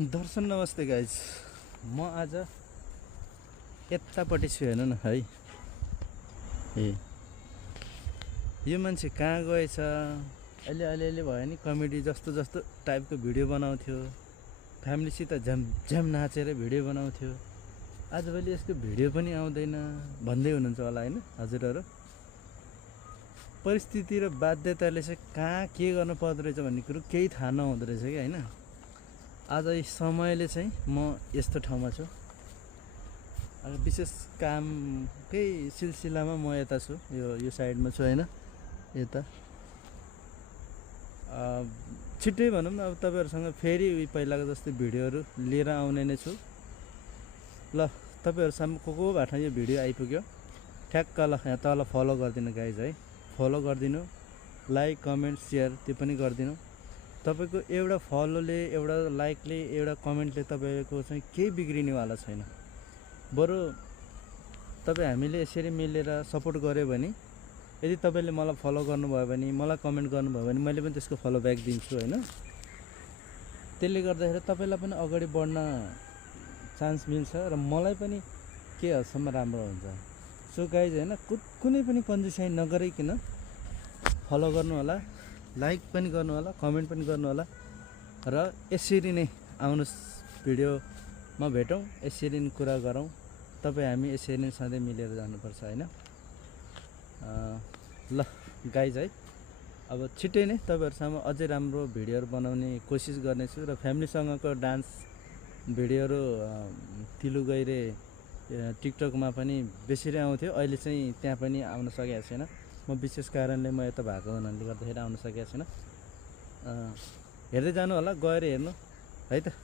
दर्शन नमस्ते गाइज। म आज यतापट्टि छु हेर्नु न है। यो मान्छे कहाँ गएछ? अहिले अलिअलि भयो नि कमेडी जस्तो जस्तो टाइपको भिडियो बनाउँथ्यो, फ्यामिलीसित झ्याम नाचेर भिडियो बनाउँथ्यो। आजभोलि यसको भिडियो पनि आउँदैन भन्दै हुनुहुन्छ होला होइन हजुरहरू। परिस्थिति र बाध्यताले चाहिँ कहाँ के गर्नु पर्दो रहेछ भन्ने कुरो केही थाहा नहुँदो रहेछ कि होइन। आज समयले चाहिँ म यस्तो ठाउँमा छु। विशेष कामकै सिलसिलामा म यता छु, यो साइडमा छु होइन। यता छिट्टै भनौँ न, अब तपाईँहरूसँग फेरि पहिलाको जस्तै भिडियोहरू लिएर आउने नै छु। ल तपाईँहरूसम्म को भाटमा यो भिडियो आइपुग्यो ठ्याक्क ल यहाँ तल फलो गरिदिनु गाइज है। फलो गरिदिनु, लाइक कमेन्ट सेयर त्यो पनि गरिदिनु। तपाईँको एउटा फलोले, एउटा लाइकले, एउटा कमेन्टले तपाईँको चाहिँ केही बिग्रिनेवाला छैन। बरु तपाईँ हामीले यसरी मिलेर सपोर्ट गऱ्यो भने, यदि तपाईँले मलाई फलो गर्नुभयो भने, मलाई कमेन्ट गर्नुभयो भने मैले पनि त्यसको फलो ब्याक दिन्छु होइन। त्यसले गर्दाखेरि तपाईँलाई पनि अगाडि बढ्न चान्स मिल्छ र मलाई पनि के हदसम्म राम्रो हुन्छ। सो गाइज होइन, कुनै पनि कन्जुसाइ नगरिकन फलो गर्नु होला, लाइक पनि गर्नु होला, कमेन्ट पनि गर्नु होला र यसरी नै आउनुहोस् भिडियोमा भेटौँ, यसरी नै कुरा गरौँ। तपाईँ हामी यसरी नै सधैँ मिलेर जानुपर्छ होइन। ल गाइज है, अब छिट्टै नै तपाईँहरूसँग अझै राम्रो भिडियोहरू बनाउने कोसिस गर्नेछु र फ्यामिलीसँगको डान्स भिडियोहरू तिलु गैरे टिकटकमा पनि बेसी आउँथ्यो। अहिले चाहिँ त्यहाँ पनि आउन सकेको छैन। म विशेष कारणले म यता भएको हुनाले गर्दाखेरि आउन सकेको छैन। हेर्दै जानु होला, गएर हेर्नु है त।